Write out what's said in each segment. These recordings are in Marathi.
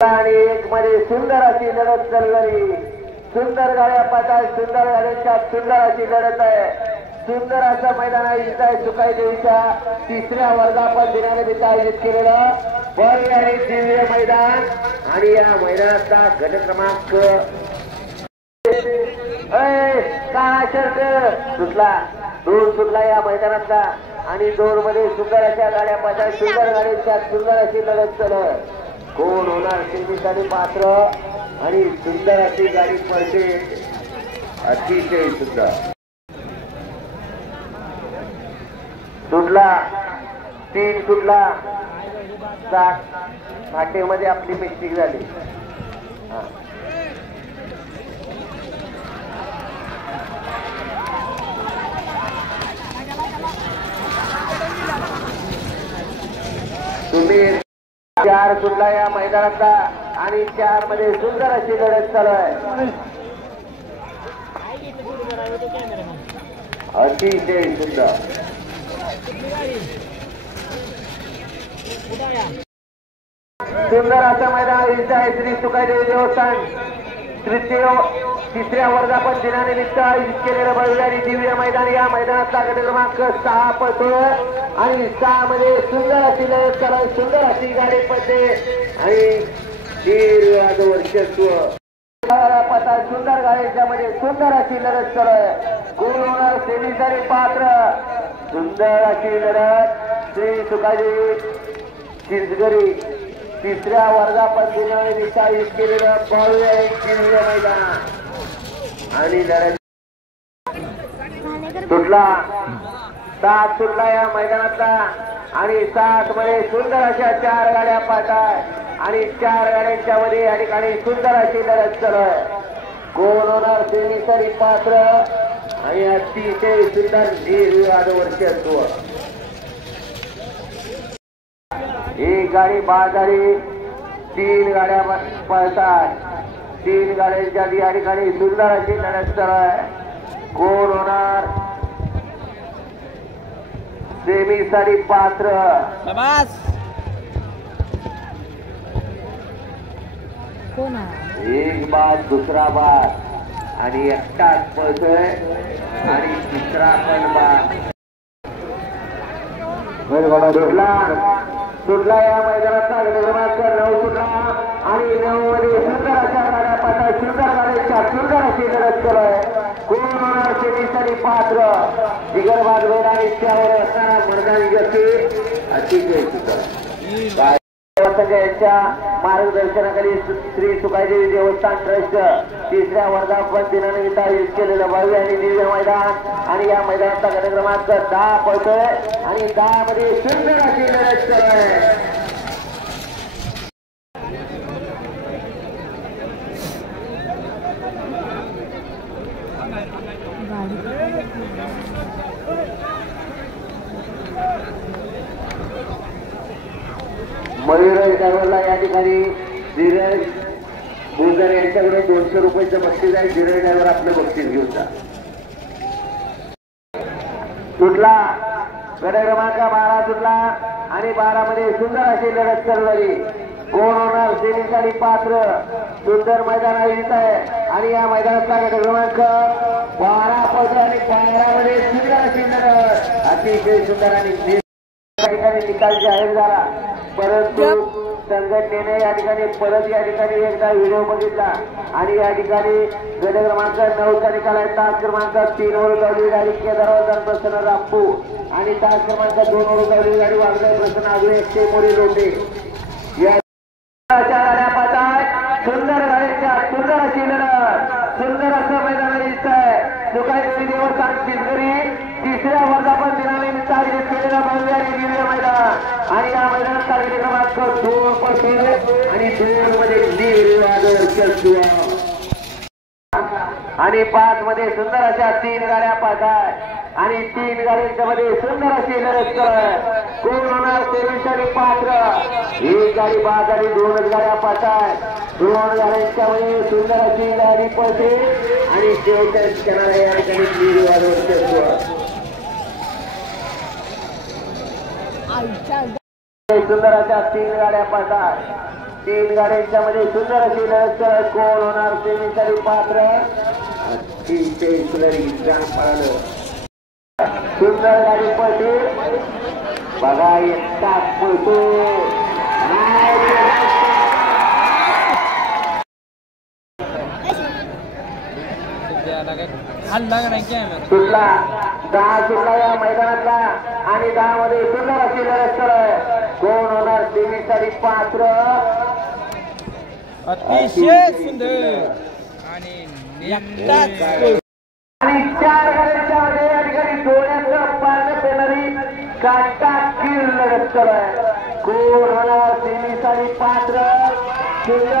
आणि एक मध्ये सुंदर अशी लढत चालली. सुंदर गाड्या पाहताय, सुंदर गाड्यांच्या सुंदर अशी लढत आहे. सुंदर असं मैदान आयोजित आहे सुकाई देवीच्या तिसऱ्या वर्धापन दिनानिमित्त आयोजित केलेलं भव्य आणि दिव्य मैदान. आणि या मैदानाचा गट क्रमांक काय शर्ट सुटला, दोन सुटला या मैदानातला. आणि दोन मध्ये सुंदर अशा गाड्या पाहताय, सुंदर गाड्यांच्या सुंदर अशी लढत चालत. कोण होणार सेमीसाठी पात्र आणि सुंदर अशी गाडी पडते, अतिशय सुंदर. सुटला, तीन सुटला, 60 मध्ये आपली मिस्टेक झाली. तुम्ही 4 सुटला या मैदानातला आणि 4 मध्ये सुंदर अशी लढत चालू आहे, अतिशय सुंदर. सुंदर असं मैदान आहे श्री सुकाई देवी देवस्थान तिसऱ्या वर्धापन दिनानिमित्त आयोजित केलेलं भव्य आणि दिव्य मैदान. या मैदानातला गट क्रमांक 6 पडतो आणि 6 मध्ये सुंदर अशी लढत चालू आहे, सुंदर अशी गाडी पडते आणि दीर्घ वर्चस्व पता. सुंदर गाडीच्या मध्ये सुंदर अशी लढत चालू आहे. कोण होणार सेमीसाठी पात्र, सुंदर अशी लढत श्री सुकाई चिंचगरी तिसऱ्या वर्धापन दिनानिमित्त आयोजित केलेलं भव्य आणि दिव्य मैदान. आणि लढत सुटला, 7 सुटला या मैदानातला आणि 7 मध्ये सुंदर अशा 4 गाड्या पाहताय आणि 4 गाड्यांच्या मध्ये या ठिकाणी सुंदर अशी लढत चालू आहे. कोण होणार सेमीसाठी पात्र आणि अतिशय सुंदर निर्विवाद वर्चस्व. एक गाडी बाद झाली, 3 गाड्या पळतात. 3 गाड्यांच्या या ठिकाणी सुंदर अशी लढत चालू आहे. कोण होणार सेमीसाठी पात्र. एक बाद, दुसरा बाद आणि एकटाच पळतोय आणि तिसरा पण बाद. सुटला या मैदानाचा गट क्रमांक 9 सुटला आणि 9 मध्ये सुंदर अशा गाड्या पाहताय, सुंदर गाड्यांच्या सुंदर अशी लढत चालू आहे. कोण होणार सेमीसाठी पात्र. जिगरबाज बैलांच्यावर असणारा मर्दानी व्यक्ती अतिशय सुंदर. यांच्या मार्गदर्शनाखाली श्री सुकाई देवी देवस्थान ट्रस्ट तिसऱ्या वर्धापन दिनानिमित्त आयोजित केलेलं भव्य आणि दिव्य मैदान. आणि या मैदानाचा गट क्रमांक 10 पडतोय आणि 10 मध्ये सुंदर अशी लढत चालू आहे. मयूर ड्रायव्हरला या ठिकाणी धीरज भोजर यांच्याकडे 200 रुपयाचं बक्षीस आहे. धीरज ड्रायव्हर आपलं बक्षीस घेऊन जा. सुटला, गट क्रमांक 12 सुटला आणि 12 मध्ये सुंदर अशी लढत चालू झाली. कोण होणार सेमीसाठी पात्र. सुंदर मैदान आयोजित आहे आणि या मैदानाचा गट क्रमांक 12 पडतो आणि 12 मध्ये सुंदर अशी लढत, अतिशय सुंदर. आणि ठिकाणी निकाल जाहीर झाला, परंतु संघटनेने या ठिकाणी परत या ठिकाणी एकदा व्हिडिओ बघितला आणि या ठिकाणी गट क्रमांक 9 चा निकाल आहे. तास क्रमांक 3 वर उतरली गाडी केदारवाद प्रसन्न राप्पू आणि तास क्रमांक 2 वर उतरली गाडी वागले प्रसन्न आगळे एकटे मोरी लोटे. या गाड्या पाहताय, सुंदर गाड्यांच्या सुंदर अशी लढत, सुंदर असं मैदान दिसतंय. सुकाई देवी देवस्थान चिंचगरी तिसऱ्या वर्धापन दिनानिमित्त आयोजित केलेला भव्य आणि दिव्य मैदान. आणि या मैदानाचा गट क्रमांक 2 पडतो आणि 2 मध्ये निर्विवाद वर्चस्व आणि 5 मध्ये सुंदर अशा 3 गाड्या पाहताय आणि 3 गाड्यांच्या मध्ये सुंदर अशी लढत चालू आहे. कोण होणार सेमीसाठी पात्र. एक गाडी बाद झाली, 2 गाड्या पाहताय. 2 गाड्यांच्या मध्ये सुंदर अशी गाडी पळते आणि शेवटच्या क्षणाला या ठिकाणी निर्विवाद वर्चस्व. सुंदर अशा 3 गाड्या पळतात. तीन गाड्यांच्या मध्ये सुंदर अशी लढत कोण होणार सेमीसाठी पात्र अतिशय सुंदर गाडी पळते बघा एकटा पळतो सुटला 10 सुटला या मैदानातला आणि 10 मध्ये सुंदर अशी लढत कोण होणार सेमीसाठी पात्र अतिशय सुंदर आणि 4 गाड्यांच्या मध्ये या ठिकाणी डोळ्याचं पानं पेणारी काटा किल लढत कोण होणार सेमीसाठी पात्र सुंदर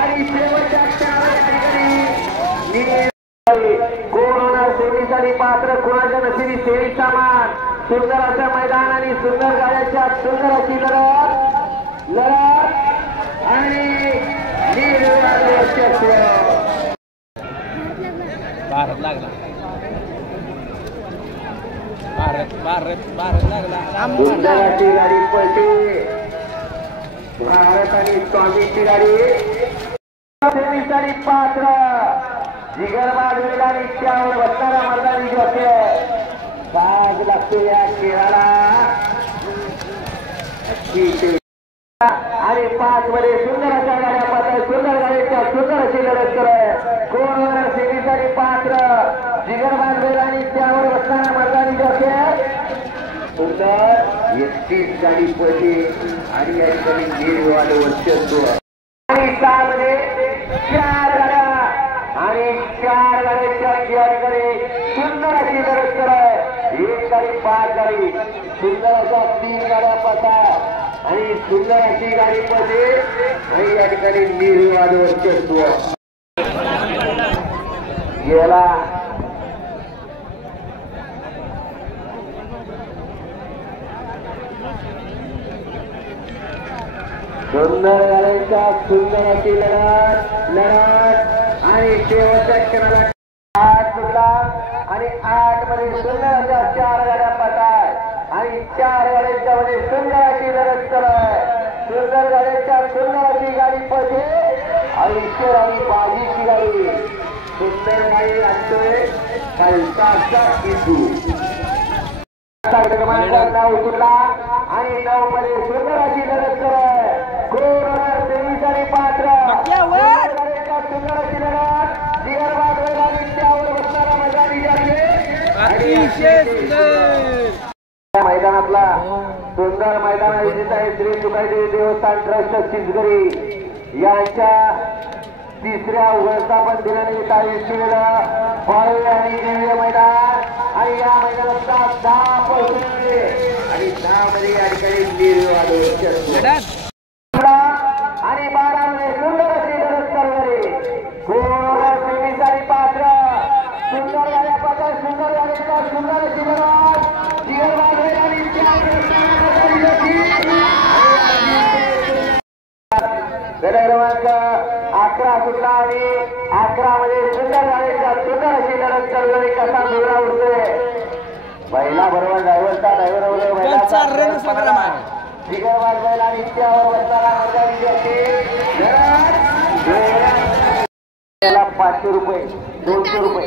आणि शेवटच्या 4 या ठिकाणी कोण होणार सेमीसाठी पात्र कुणाच्या नशिबी सेमी सामान सुंदर असं मैदान आणि सुंदर गाड्याच्या सुंदर अशी लढत आणि भारत लागला भारत लागला सुंदर अशी गाडी पळते भारत आणि स्वामीची गाडी सेमीसाठी पात्र जिगरबाज आणि त्यावर बसणारा मर्दानी जोते बाज लागतो या खेळाला आणि 5 मध्ये सुंदर अशा गाड्या पाहताय सुंदर गाडीच्या सुंदर अशी लढत कोण होणार सेमीसाठी पात्र जिगरबाज आणि त्यावर बसणारा मर्दानी जोते सुंदर 31 गाडी पडली आणि या ठिकाणी निर्वाद वर्चस्व आणि 6 मध्ये 4 गाड्या आणि 4 गाड्यांच्या ठिकाणी सुंदर अशी लढत एक गाडी 5 गाडी सुंदर अशा 3 गाड्या पडतात आणि सुंदर अशी गाडी पडते आणि या ठिकाणी निर्वाद वर्चस्व गेला सुंदर गाड्यांच्या सुंदर अशी लढत आणि शेवटच्या क्षणाला 8 सुटला आणि 8 मध्ये सुंदर अशा 4 गाड्या पडतात आणि 4 गाड्यांच्या मध्ये सुंदर अशी लढत सुंदर गाड्यांच्या सुंदर अशी गाडी पडते ऐश्वर आणि बाजीची गाडी सुंदर गाडी लागतोय कलताचा किसू क्रमांक 9 सुटला आणि 9 मध्ये सुंदर अशी लढत कोण होणार सेमीसाठी पात्र सुंदर अशी लढत जिगरबाज आणि त्यावर बसणारा मैदानी अतिशय सुंदर मैदानातला सुंदर मैदान विजेता आहे श्री तुकाईदेवी देवस्थान ट्रस्ट चिंचगरी यांच्या 3ऱ्या व्यवस्थापन दिनानिमित्त आयोजित केलेलं भव्य आणि दिव्य मैदान आणि या मैदानाचा 10 आणि 10 मध्ये या ठिकाणी निर्वाद आणि 12 मध्ये सुंदर अशी लढत कोण सेमीसाठी पात्र सुंदर गाड्या पात्र सुंदर गाड्याचा सुंदर अशी लढत क्रमांक 11 सुटला आणि 11 मध्ये सुंदर गाड्याच्या सुंदर अशी लढत चालू कसा बिघडा उडतोय पहिला बरोबर ड्रायव्हरचा ड्रायव्हर जिगरबाज बैल आणि त्यावर बसणारा ₹500 ₹200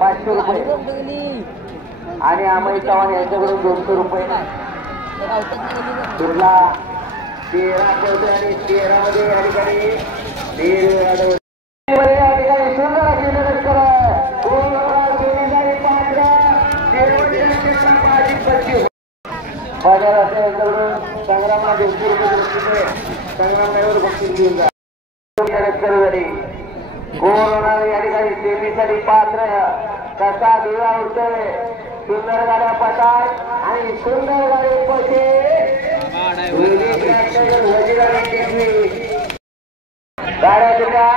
₹500 आणि अमय चव्हाण यांच्याकडून ₹200 तुला 13 पळतोय आणि 13 मध्ये या ठिकाणी सुंदर अशी लढत बाजार असेल यांच्याकडून संग्रामला ₹200 संग्रामवर बक्षीस घेऊन जा कोण होणार या ठिकाणी सेमीसाठी पात्र कसा दिवा उठतोय सुंदर गाड्या पडतात आणि सुंदर गाडी पडते गाड्या सुद्धा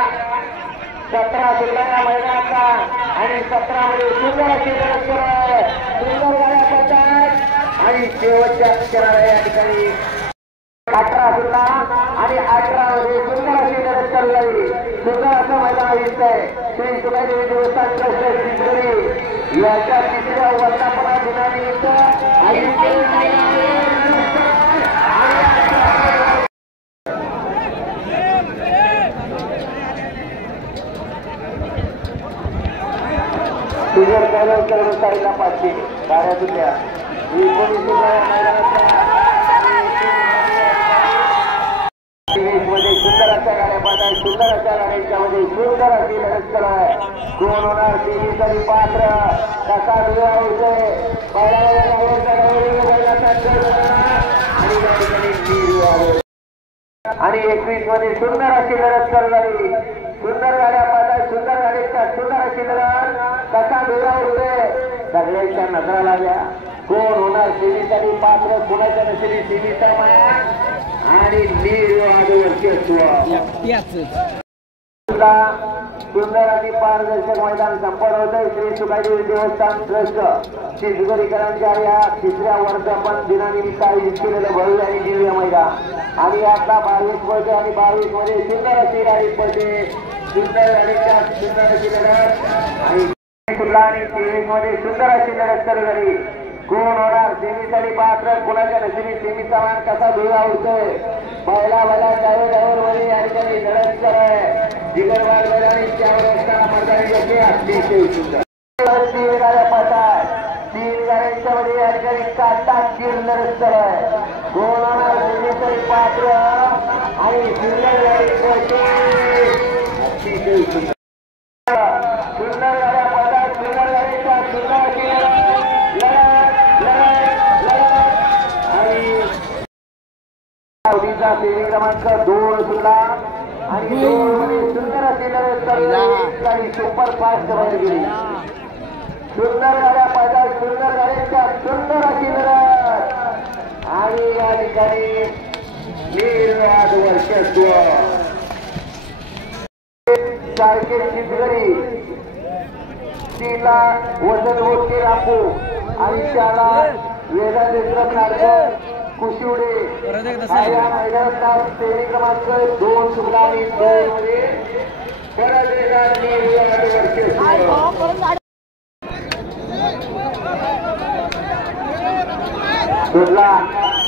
17 सुटल्या मैदानाचा आणि 17 मध्ये सुंदर अशी लढत सुंदर गाड्या पडतात आणि शेवटच्या क्षणाला या ठिकाणी 18 सुटला आणि 18 मध्ये सुंदर अशी लढत चालू झाली सुंदर असं मैदान दिसतंय श्री तुकाईदेवी देवस्थान ट्रस्ट चिंचगरी याच्या 3ऱ्या वर्धापना दिनानिमित्त तुझ्या करून साईडला 500 गाड्या तुझ्या मध्ये सुंदर अशा गाड्या पाहतात. सुंदर अशा गाड्यांच्यामध्ये सुंदर अशी लढत चालू आहे. कोण होणार सेमीसाठी पात्र कसा विवाह होतोय आणि 21 मध्ये सुंदर अशी लढत चालू झाली. सुंदर गाड्या पाहतात. सुंदर गाडीच्या सुंदर अशी लढत कसा विवाह होतोय सगळ्यांच्या नजरा लागल्या. कोण होणार सेमीसाठी पात्र कुणाच्या नसेली सेमीचा मान आणि सुंदर आणि पारदर्शक मैदान संपन्न होत आहे. श्री सुखादेवी देवस्थान ट्रस्ट शिवगरीकरांच्या या 3ऱ्या वर्धापन दिनानिमित्त आयोजित केलेलं भव्य आणि दिव्य मैदान आणि यातला 22 पडते आणि 22 मध्ये सुंदर अशी गाडी पडते. सुंदर गाडीच्या सुंदर अशी लढत आणि 23 मध्ये सुंदर अशी लढत चालू झाली. कोण होणार सेमीसाठी पात्र कुणाच्या नशिबी सेमीचा मान कसा धुळा होतोय बैला ड्रायव्हर मध्ये या ठिकाणी लढत चालू आहे. जिगरवार बैलांनी त्यावर असताना मैदानी योग्य अतिशय सुंदर 3 गाड्या पडतात. 3 गाड्यांच्या मध्ये या ठिकाणी काटाकीर लढत चालू आहे. कोण होणार सेमीसाठी पात्र आणि सुंदर गाडी अतिशय सुंदर सुंदर गाड्या पडतात. सुंदर गाडीच्या सुंदर अशी सेमी क्रमांक 2 सुद्धा आणि 2 मध्ये सुंदर अशी लढत चालू सुपर फास्ट मध्ये गेली. सुंदर गाड्या पाहिजे. सुंदर गाड्यांच्या सुंदर अशी लढत आणि या ठिकाणी निर्वाद वर्चस्व सारखे चितगरी तिला वजन होते राखू आणि त्याला वेदांत कुशिवडे या मैदानात सेमी क्रमांक 2 सुद्धा आणि 2 मध्ये सुद्धा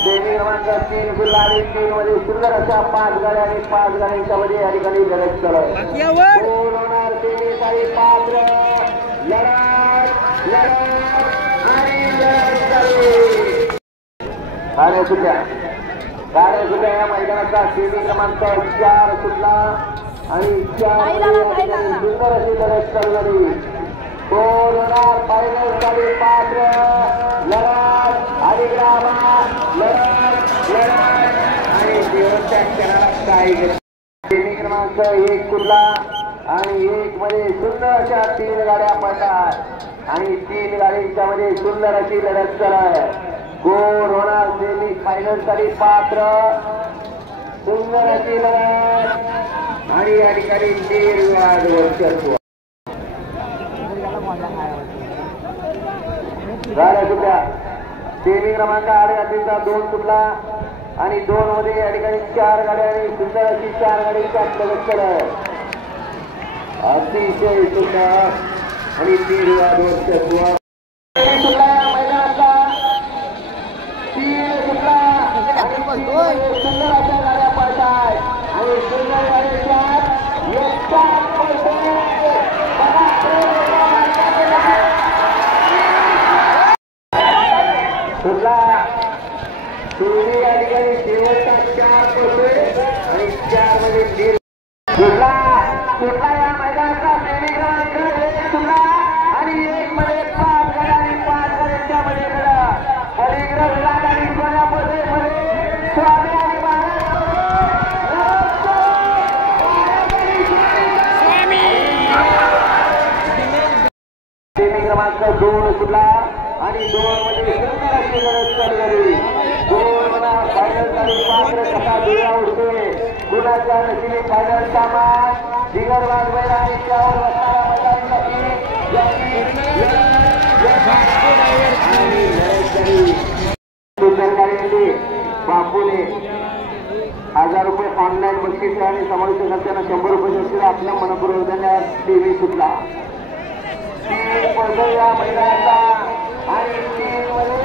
सेमी क्रमांक 3 सुद्धा आणि 3 मध्ये सुंदर अशा 5 गाड्या आणि 5 गाड्यांच्या मध्ये या ठिकाणी लढत चालू आहे. कोण होणार सेमीसाठी पात्र लढत आणि लढत चालू गाड्या सुद्धा या मैदानाचा सेमी क्रमांक 4 सुटला आणि 4 सुंदर अशी लढत चालू झाली. कोण होणार फायनल साठी पात्र लढत आणि आणि शेवटच्या क्षणाला काही सेमी क्रमांक 1 सुटला आणि 1 मध्ये सुंदर अशा 3 गाड्या पडतात आणि 3 गाड्यांच्या मध्ये सुंदर अशी लढत चालू आहे. कोण होणार सेमी फायनल साठी पात्र सुंदर अशी लढत आणि या ठिकाणी निर्वाद वर्चस्व झाल्या सुद्धा सेमी क्रमांक 8 2 सुटला आणि 2 मध्ये या ठिकाणी 4 गाड्या आणि सुंदर अशी 4 गाड्यांची लढत चालू आहे. अतिशय सुंदर आणि निर्वाद वर्चस्व सुंदर अशा गाड्या पडतात आणि सुंदर गाड्यांच्या सुटला सुरळी या ठिकाणी शेवटचा 4 पडतोय आणि 4 मध्ये सुटला या मैदानाचा सेमी क्रमांक 1 सुटला आणि 1 मध्ये 5 गाड्या आणि 5 गाड्यांच्या मध्ये पलीकडे विराट आणि सोन्यामध्ये स्वामी आणि सेमी क्रमांक 2 सुटला आणि 2 मध्ये सुंदर अशी लढत चालू झाली. 2 होणार फायनल साठी पात्र कसा धुळा उडतोय कुणाच्या नशिबी फायनल सामान दिगरवाज बैला आणि त्यावर बसणारा मैदानी बापूने 1000 रुपये ऑनलाईन बक्षीस आणि समाविष्ट करताना 100 रुपये बक्षीस आपल्या मनपूर्वक देण्यात टीव्ही सुटला. 3 पडतो या मैदानाचा आणि 3 मध्ये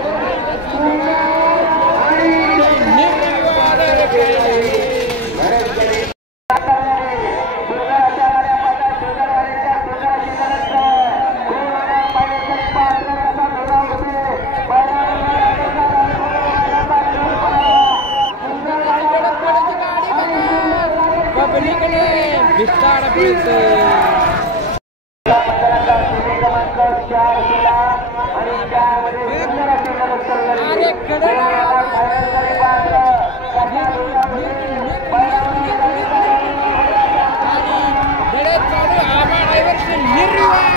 बिस्तार पळतोय मंडळाचा सेमी क्रमांक 4 जिल्हा आणि 4 मध्ये सुंदर अशी लढत चालू झाली. कोरोनाला फायनलसाठी पात्र कशा दोघांमध्ये बैलांची लढत आहे. लढत चालू आबा ड्रायव्हरची निर्वाह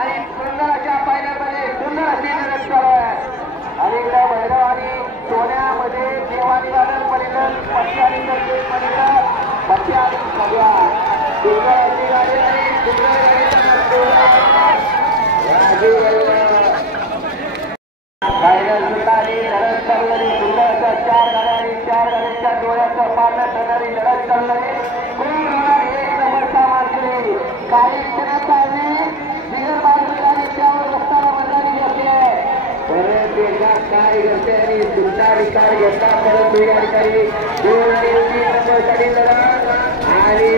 आणि सुंदर अशा फायनलमध्ये सुंदर अशी लढत चालू आहे. अलीकडे भैरव आणि सोन्यामध्ये देवानी वादन पलीकडे पक्षी आणि संकेत पलीकडे पक्षी आणि सगळ्या सुंदर अशी गाडी आणि सुंदर फायनल सुद्धा आणि लढत चालू झाली. सुंदर अशा 4 गाड्या आणि 4 गाड्यांच्या डोळ्याचं पारणं ठरणारी लढत चालू झाली. कोण होणार एक नंबरचा मानकरी काही क्षणात आले बिगर बाजू आणि त्यावर रस्त्याला बदलाली घेतली आहे. परत एकदा काय करते आणि सुद्धा निकाल घेतला. परत या ठिकाणी 2 आणि 3 नंबरसाठी लढत आणि